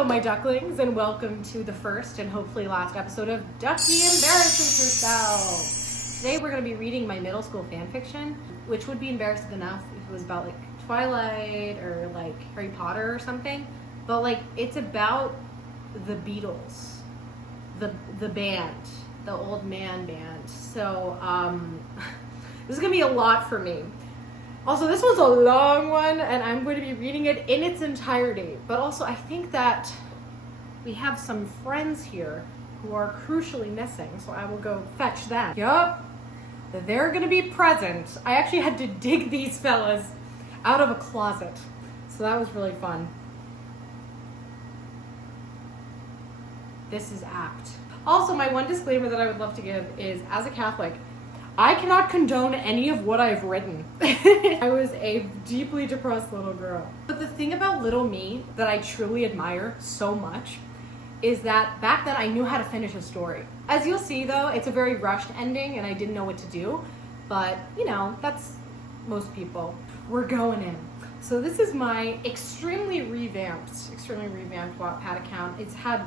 Hello, my ducklings, and welcome to the first and hopefully last episode of Ducky Embarrasses Herself. Today we're going to be reading my middle school fan fiction, which would be embarrassing enough if it was about like Twilight or like Harry Potter or something. But like it's about the Beatles, the band, the old man band. So this is going to be a lot for me. Also, this was a long one, and I'm going to be reading it in its entirety. But also, I think that we have some friends here who are crucially missing, so I will go fetch them. Yup, they're going to be present. I actually had to dig these fellas out of a closet, so that was really fun. This is apt. Also, my one disclaimer that I would love to give is, as a Catholic, I cannot condone any of what I've written. I was a deeply depressed little girl. But the thing about little me that I truly admire so much is that back then I knew how to finish a story. As you'll see though, it's a very rushed ending and I didn't know what to do. But, you know, that's most people. We're going in. So this is my extremely revamped Wattpad account. It's had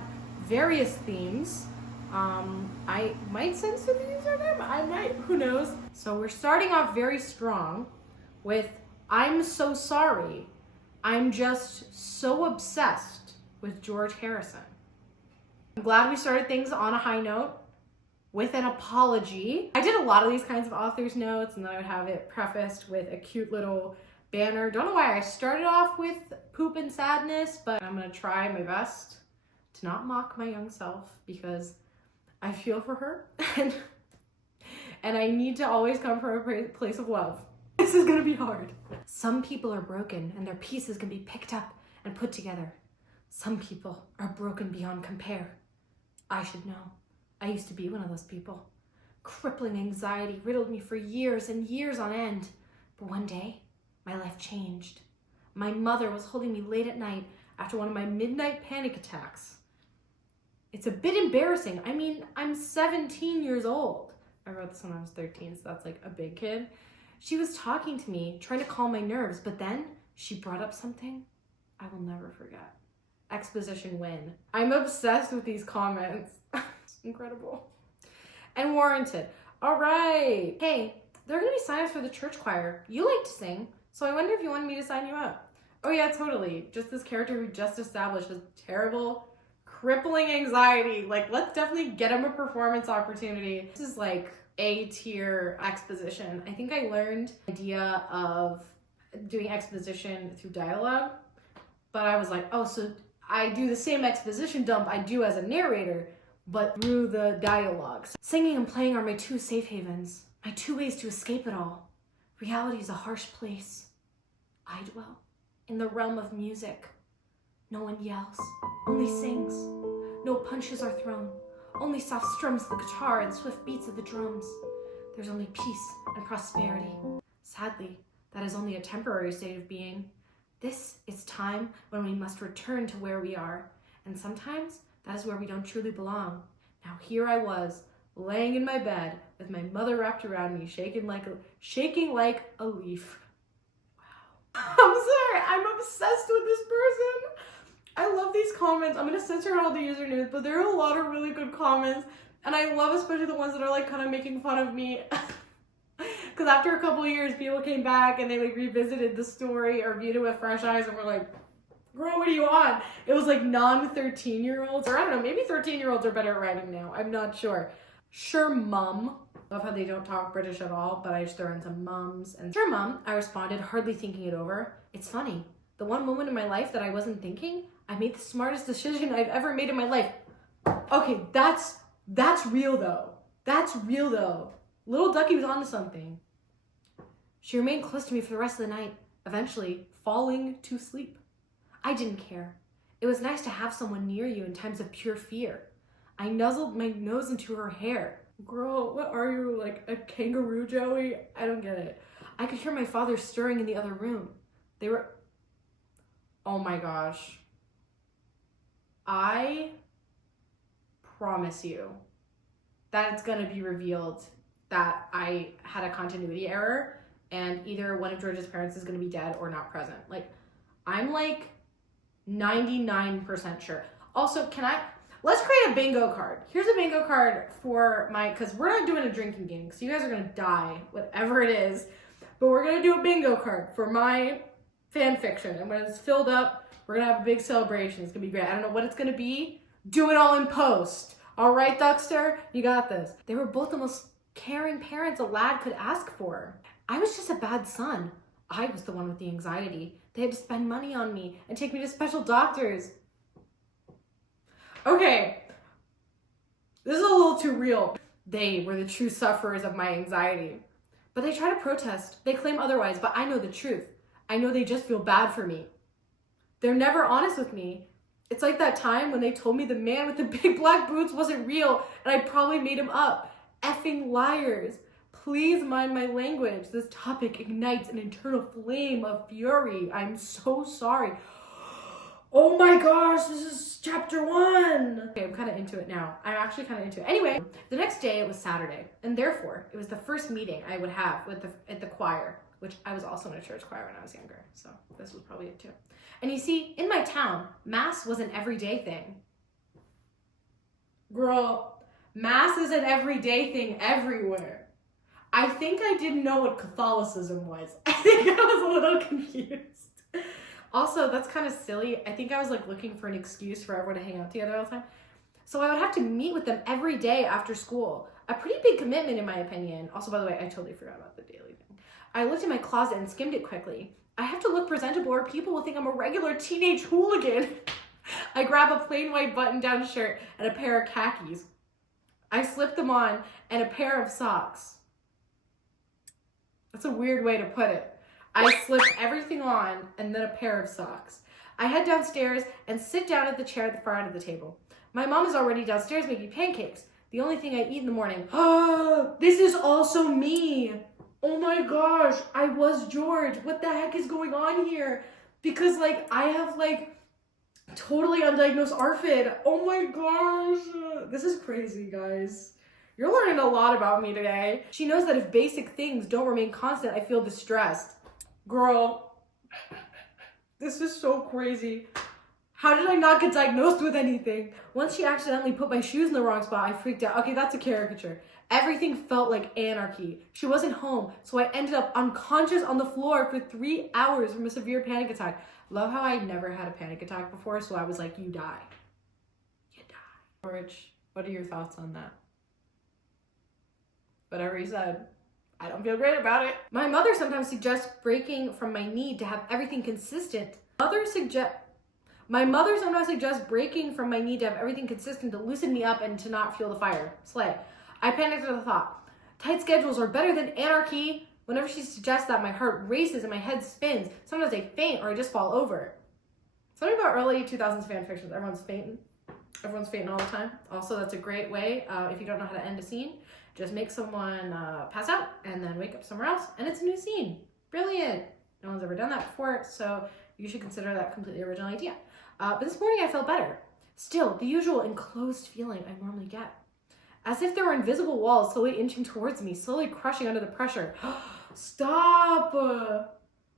various themes. I might censor the username, I might, who knows. So we're starting off very strong with, I'm so sorry. I'm just so obsessed with George Harrison. I'm glad we started things on a high note with an apology. I did a lot of these kinds of author's notes and then I would have it prefaced with a cute little banner. Don't know why I started off with poop and sadness, but I'm gonna try my best to not mock my young self because I feel for her, and I need to always come from a place of love. This is gonna be hard. Some people are broken and their pieces can be picked up and put together. Some people are broken beyond compare. I should know. I used to be one of those people. Crippling anxiety riddled me for years and years on end. But one day, my life changed. My mother was holding me late at night after one of my midnight panic attacks. It's a bit embarrassing. I mean, I'm 17 years old. I wrote this when I was 13, so that's like a big kid. She was talking to me, trying to calm my nerves, but then she brought up something I will never forget. Exposition win. I'm obsessed with these comments. It's incredible. And warranted. All right. Hey, there are gonna be sign-ups for the church choir. You like to sing, so I wonder if you wanted me to sign you up. Oh yeah, totally. Just this character who just established a terrible, crippling anxiety. Like, let's definitely get him a performance opportunity. This is like A-tier exposition. I think I learned the idea of doing exposition through dialogue, but I was like, oh, so I do the same exposition dump I do as a narrator, but through the dialogue. So singing and playing are my two safe havens, my two ways to escape it all. Reality is a harsh place. I dwell in the realm of music. No one yells, only sings. No punches are thrown, only soft strums of the guitar and swift beats of the drums. There's only peace and prosperity. Sadly, that is only a temporary state of being. This is time when we must return to where we are, and sometimes that is where we don't truly belong. Now here I was, laying in my bed with my mother wrapped around me, shaking like a leaf. Wow. I'm sorry, I'm obsessed with this person. I love these comments. I'm gonna censor all the usernames, but there are a lot of really good comments, and I love especially the ones that are like kind of making fun of me. Because after a couple of years, people came back and they like revisited the story or viewed it with fresh eyes and were like, girl, what are you on? It was like non-13-year-olds, or I don't know, maybe 13-year-olds are better at writing now. I'm not sure. Sure, mum. Love how they don't talk British at all, but I just throw in some mums. And sure, mum, I responded, hardly thinking it over. It's funny. The one moment in my life that I wasn't thinking, I made the smartest decision I've ever made in my life. Okay, that's real though. That's real though. Little Ducky was onto something. She remained close to me for the rest of the night, eventually falling to sleep. I didn't care. It was nice to have someone near you in times of pure fear. I nuzzled my nose into her hair. Girl, what are you, like a kangaroo, Joey? I don't get it. I could hear my father stirring in the other room. They were... Oh my gosh. I promise you that it's gonna be revealed that I had a continuity error and either one of George's parents is gonna be dead or not present. Like, I'm like 99% sure. Also, let's create a bingo card. Here's a bingo card for because we're not doing a drinking game, so you guys are gonna die, whatever it is. But we're gonna do a bingo card for my fan fiction. And when it's filled up, we're gonna have a big celebration. It's gonna be great. I don't know what it's gonna be. Do it all in post. All right, Duckster, you got this. They were both the most caring parents a lad could ask for. I was just a bad son. I was the one with the anxiety. They had to spend money on me and take me to special doctors. Okay, this is a little too real. They were the true sufferers of my anxiety. But they try to protest. They claim otherwise, but I know the truth. I know they just feel bad for me. They're never honest with me. It's like that time when they told me the man with the big black boots wasn't real and I probably made him up. Effing liars. Please mind my language. This topic ignites an internal flame of fury. I'm so sorry. Oh my gosh, this is chapter 1. Okay, I'm kind of into it now. I'm actually kind of into it. Anyway, the next day it was Saturday, and therefore it was the first meeting I would have at the choir, which I was also in a church choir when I was younger, so this was probably it too. And you see, in my town, Mass was an everyday thing. Girl, Mass is an everyday thing everywhere. I think I didn't know what Catholicism was. I think I was a little confused. Also, that's kind of silly. I think I was like looking for an excuse for everyone to hang out together all the time. So I would have to meet with them every day after school. A pretty big commitment in my opinion. Also, by the way, I totally forgot about the daily thing. I looked in my closet and skimmed it quickly. I have to look presentable or people will think I'm a regular teenage hooligan. I grab a plain white button-down shirt and a pair of khakis. I slip them on and a pair of socks. That's a weird way to put it. I slip everything on and then a pair of socks. I head downstairs and sit down at the chair at the far end of the table. My mom is already downstairs making pancakes. The only thing I eat in the morning. Oh, this is also me. Oh my gosh, I was George. What the heck is going on here? Because like I have like totally undiagnosed ARFID. Oh my gosh. This is crazy, guys. You're learning a lot about me today. She knows that if basic things don't remain constant, I feel distressed. Girl, this is so crazy. How did I not get diagnosed with anything? Once she accidentally put my shoes in the wrong spot, I freaked out. Okay, that's a caricature. Everything felt like anarchy. She wasn't home, so I ended up unconscious on the floor for 3 hours from a severe panic attack. Love how I never had a panic attack before, so I was like, you die. You die. George, what are your thoughts on that? Whatever you said. I don't feel great about it. My mother sometimes suggests breaking from my need to have everything consistent. My mother sometimes suggests breaking from my need to have everything consistent to loosen me up and to not fuel the fire. Slay. I panicked at the thought. Tight schedules are better than anarchy. Whenever she suggests that, my heart races and my head spins. Sometimes I faint or I just fall over. Something about early 2000s fan fictions. Everyone's fainting. Everyone's fainting all the time. Also, that's a great way, if you don't know how to end a scene, just make someone pass out and then wake up somewhere else, and it's a new scene. Brilliant. No one's ever done that before, so you should consider that a completely original idea. But this morning I felt better. Still, the usual enclosed feeling I normally get. As if there were invisible walls slowly inching towards me, slowly crushing under the pressure. Stop!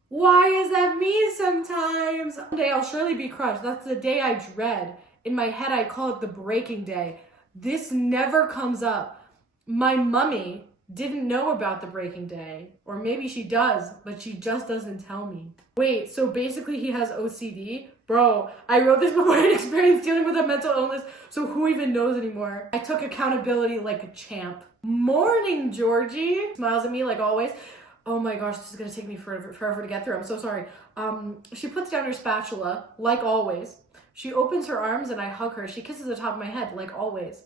Why is that me sometimes? One day I'll surely be crushed. That's the day I dread. In my head I call it the breaking day. This never comes up. My mummy didn't know about the breaking day. Or maybe she does, but she just doesn't tell me. Wait, so basically he has OCD? Bro, I wrote this before I had experience dealing with a mental illness, so who even knows anymore? I took accountability like a champ. Morning, Georgie. Smiles at me like always. Oh my gosh, this is gonna take me forever to get through. I'm so sorry. She puts down her spatula, like always. She opens her arms and I hug her. She kisses the top of my head, like always.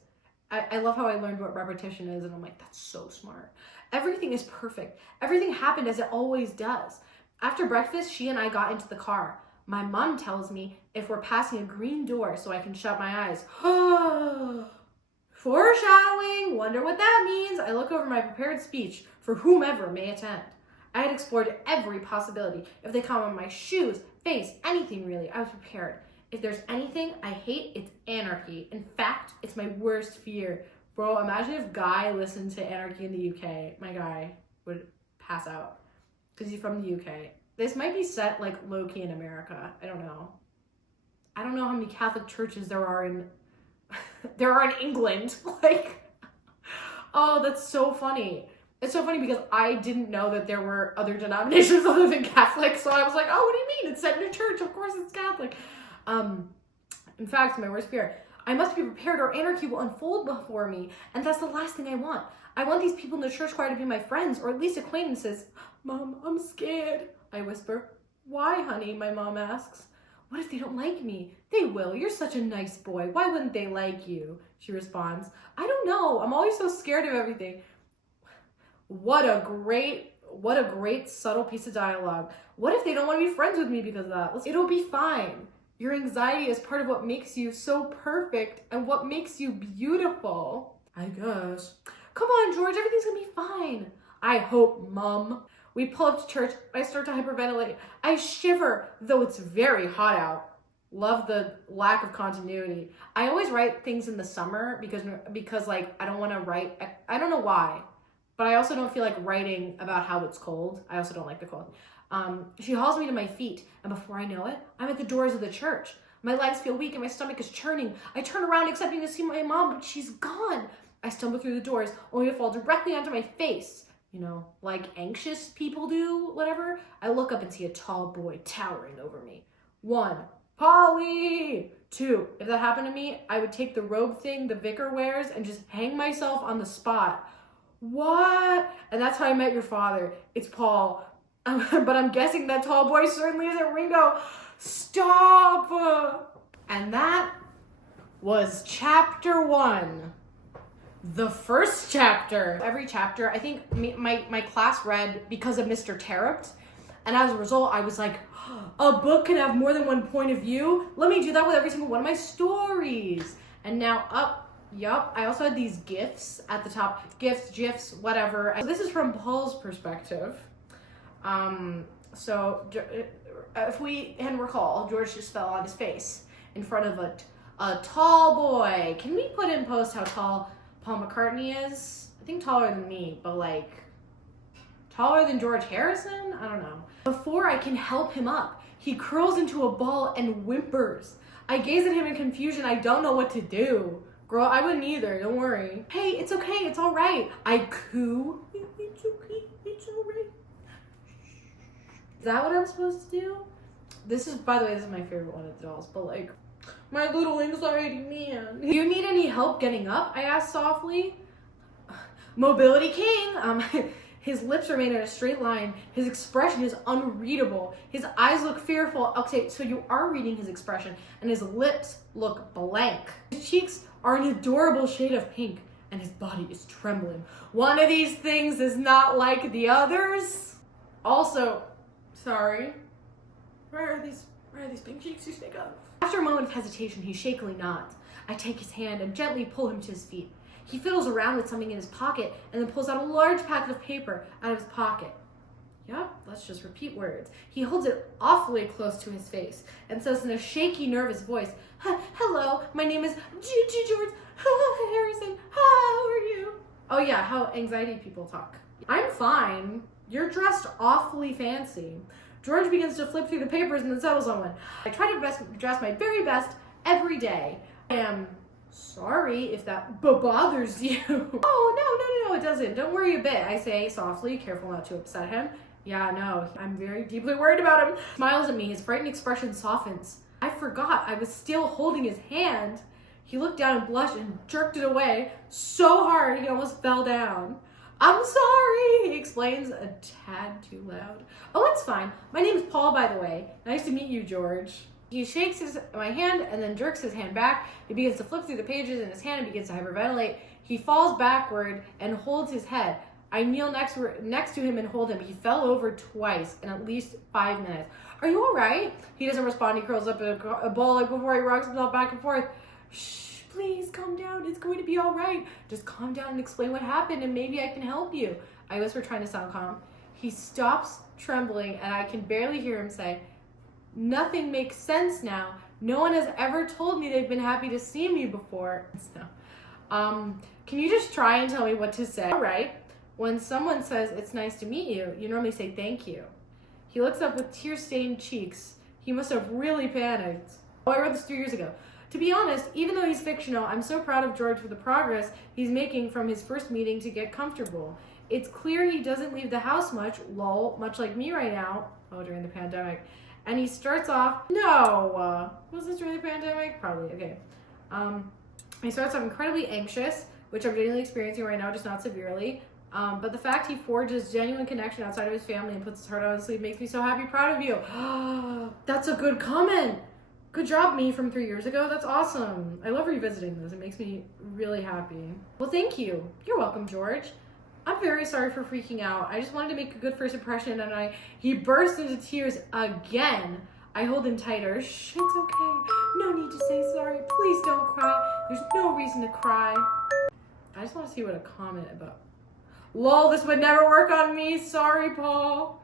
I love how I learned what repetition is, and I'm like, that's so smart. Everything is perfect. Everything happened as it always does. After breakfast, she and I got into the car. My mom tells me if we're passing a green door so I can shut my eyes. Foreshadowing, wonder what that means. I look over my prepared speech for whomever may attend. I had explored every possibility. If they comment on my shoes, face, anything really, I was prepared. If there's anything I hate, it's anarchy. In fact, it's my worst fear. Bro, imagine if Guy listened to Anarchy in the UK. My guy would pass out because he's from the UK. This might be set like low-key in America. I don't know. I don't know how many Catholic churches there are in England. Like, oh, that's so funny. It's so funny because I didn't know that there were other denominations other than Catholic. So I was like, oh, what do you mean? It's set in a church. Of course it's Catholic. In fact, my worst fear, I must be prepared or anarchy will unfold before me. And that's the last thing I want. I want these people in the church choir to be my friends or at least acquaintances. Mom, I'm scared. I whisper. Why, honey? My mom asks. What if they don't like me? They will. You're such a nice boy. Why wouldn't they like you? She responds. I don't know. I'm always so scared of everything. What a great subtle piece of dialogue. What if they don't want to be friends with me because of that? It'll be fine. Your anxiety is part of what makes you so perfect and what makes you beautiful. I guess. Come on, George, everything's gonna be fine. I hope, Mom. We pull up to church. I start to hyperventilate. I shiver, though it's very hot out. Love the lack of continuity. I always write things in the summer because like I don't want to write. I don't know why. But I also don't feel like writing about how it's cold. I also don't like the cold. She hauls me to my feet, and before I know it, I'm at the doors of the church. My legs feel weak and my stomach is churning. I turn around expecting to see my mom, but she's gone. I stumble through the doors, only to fall directly onto my face. You know, like anxious people do, whatever. I look up and see a tall boy towering over me. 1, Polly! 2, if that happened to me, I would take the robe thing the vicar wears and just hang myself on the spot. What? And that's how I met your father. It's Paul. But I'm guessing that tall boy certainly isn't Ringo. Stop! And that was chapter 1. The first chapter. Every chapter, I think my class read because of Mr. Terupt. And as a result, I was like, a book can have more than one point of view. Let me do that with every single one of my stories. And now Yup, I also had these GIFs at the top. GIFs, whatever. So this is from Paul's perspective. So if we can recall, George just fell on his face in front of a tall boy. Can we put in post how tall Paul McCartney is? I think taller than me, but like taller than George Harrison? I don't know. Before I can help him up, he curls into a ball and whimpers. I gaze at him in confusion. I don't know what to do. Girl, I wouldn't either, don't worry. Hey, it's okay, it's all right. I coo. It's okay, it's all right. Is that what I'm supposed to do? This is, by the way, this is my favorite one of the dolls, but like, my little anxiety man. Do you need any help getting up? I asked softly. Mobility King. His lips remain in a straight line. His expression is unreadable. His eyes look fearful. Okay, so you are reading his expression, and his lips look blank. His cheeks are an adorable shade of pink, and his body is trembling. One of these things is not like the others. Also, sorry, where are these pink cheeks you speak of? After a moment of hesitation, he shakily nods. I take his hand and gently pull him to his feet. He fiddles around with something in his pocket and then pulls out a large packet of paper out of his pocket. Yep, let's just repeat words. He holds it awfully close to his face and says in a shaky, nervous voice, hello, my name is George Harrison. How are you? Oh yeah, how anxiety people talk. I'm fine. You're dressed awfully fancy. George begins to flip through the papers and then settles on one. I try to dress my very best every day. I am sorry if that bothers you. Oh, no, it doesn't. Don't worry a bit, I say softly, careful not to upset him. Yeah, no, I'm very deeply worried about him. Smiles at me, his frightened expression softens. I forgot I was still holding his hand. He looked down and blushed and jerked it away so hard he almost fell down. I'm sorry, he explains, a tad too loud. Oh, it's fine. My name is Paul, by the way. Nice to meet you, George. He shakes my hand and then jerks his hand back. He begins to flip through the pages in his hand and begins to hyperventilate. He falls backward and holds his head. I kneel next to him and hold him. He fell over twice in at least 5 minutes. Are you all right? He doesn't respond. He curls up in a ball like before he rocks himself back and forth. Shh, please calm down. It's going to be all right. Just calm down and explain what happened and maybe I can help you. I whisper, trying to sound calm. He stops trembling and I can barely hear him say, nothing makes sense now. No one has ever told me they've been happy to see me before. So, can you just try and tell me what to say? All right. When someone says, it's nice to meet you, you normally say thank you. He looks up with tear-stained cheeks. He must have really panicked. Oh, I wrote this 3 years ago. To be honest, even though he's fictional, I'm so proud of George for the progress he's making from his first meeting to get comfortable. It's clear he doesn't leave the house much, lol, much like me right now. Oh, during the pandemic. And he starts off, was this during the pandemic? Probably, okay. He starts off incredibly anxious, which I'm genuinely experiencing right now, just not severely. But the fact he forges genuine connection outside of his family and puts his heart on his sleeve makes me so happy, proud of you. That's a good comment. Good job, me from 3 years ago. That's awesome. I love revisiting this. It makes me really happy. Well, thank you. You're welcome, George. I'm very sorry for freaking out. I just wanted to make a good first impression, and he burst into tears again. I hold him tighter. Shh, it's okay. No need to say sorry. Please don't cry. There's no reason to cry. I just want to see what a comment about. Lol, this would never work on me. Sorry, Paul.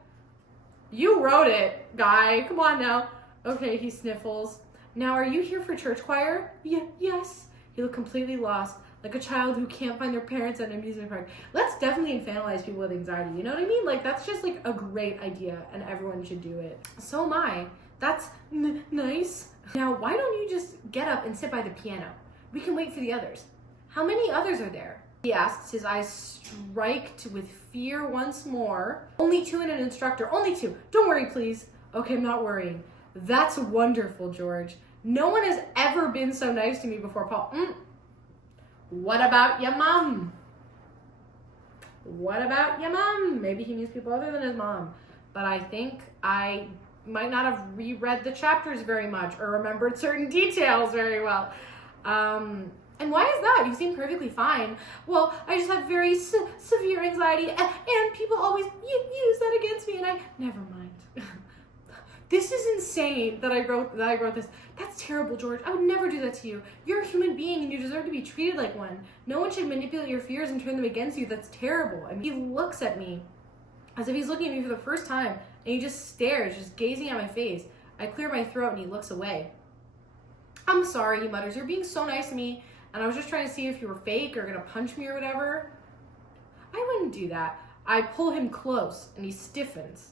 You wrote it, guy. Come on now. Okay, he sniffles. Now, are you here for church choir? Yes. He looked completely lost, like a child who can't find their parents at an amusement park. Let's definitely infantilize people with anxiety. You know what I mean? Like, that's just like a great idea, and everyone should do it. So am I. That's nice. Now, why don't you just get up and sit by the piano? We can wait for the others. How many others are there? He asks, his eyes striked with fear once more. Only 2 and an instructor. Only 2. Don't worry, please. Okay, I'm not worrying. That's wonderful, George. No one has ever been so nice to me before, Paul. What about your mom? What about your mom? Maybe he means people other than his mom. But I think I might not have reread the chapters very much or remembered certain details very well. And why is that? You seem perfectly fine. Well, I just have very severe anxiety, and people always use that against me, and never mind. This is insane that I wrote this. That's terrible, George. I would never do that to you. You're a human being and you deserve to be treated like one. No one should manipulate your fears and turn them against you. That's terrible. I mean, he looks at me as if he's looking at me for the first time, and he just stares, just gazing at my face. I clear my throat and he looks away. I'm sorry, he mutters. You're being so nice to me, and I was just trying to see if you were fake or gonna punch me or whatever. I wouldn't do that. I pull him close and he stiffens.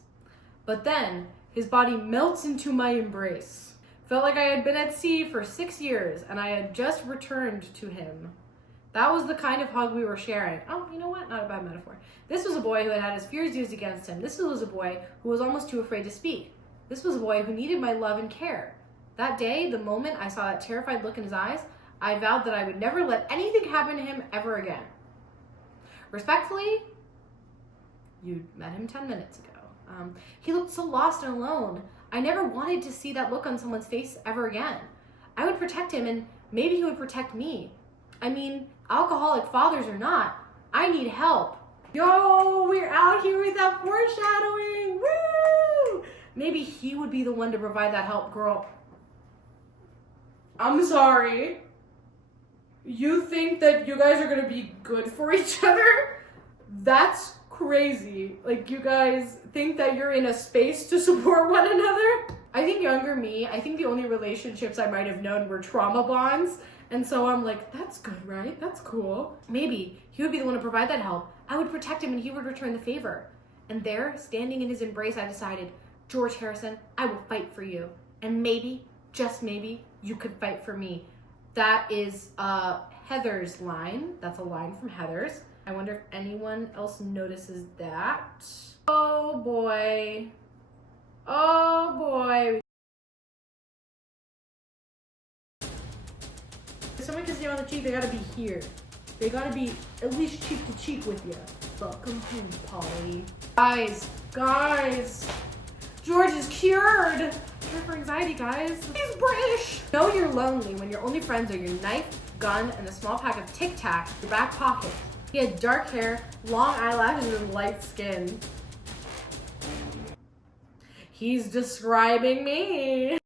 But then his body melts into my embrace. Felt like I had been at sea for 6 years and I had just returned to him. That was the kind of hug we were sharing. Oh, you know what? Not a bad metaphor. This was a boy who had had his fears used against him. This was a boy who was almost too afraid to speak. This was a boy who needed my love and care. That day, the moment I saw that terrified look in his eyes, I vowed that I would never let anything happen to him ever again. Respectfully, you met him 10 minutes ago. He looked so lost and alone. I never wanted to see that look on someone's face ever again. I would protect him, and maybe he would protect me. I mean, alcoholic fathers or not, I need help. Yo, we're out here with that foreshadowing. Woo! Maybe he would be the one to provide that help, girl. I'm sorry. You think that you guys are gonna be good for each other? That's crazy. Like, you guys think that you're in a space to support one another? I think younger me, I think the only relationships I might have known were trauma bonds. And so I'm like, that's good, right? That's cool. Maybe he would be the one to provide that help. I would protect him and he would return the favor. And there, standing in his embrace, I decided, George Harrison, I will fight for you. And maybe, just maybe, you could fight for me. That is Heather's line. That's a line from Heather's. I wonder if anyone else notices that. Oh boy. Oh boy. If someone kisses you on the cheek, they gotta be here. They gotta be at least cheek to cheek with you. Welcome home, Polly. Guys. George is cured. Cure for anxiety, guys. He's British. Know you're lonely when your only friends are your knife, gun, and a small pack of Tic Tacs in your back pocket. He had dark hair, long eyelashes, and light skin. He's describing me.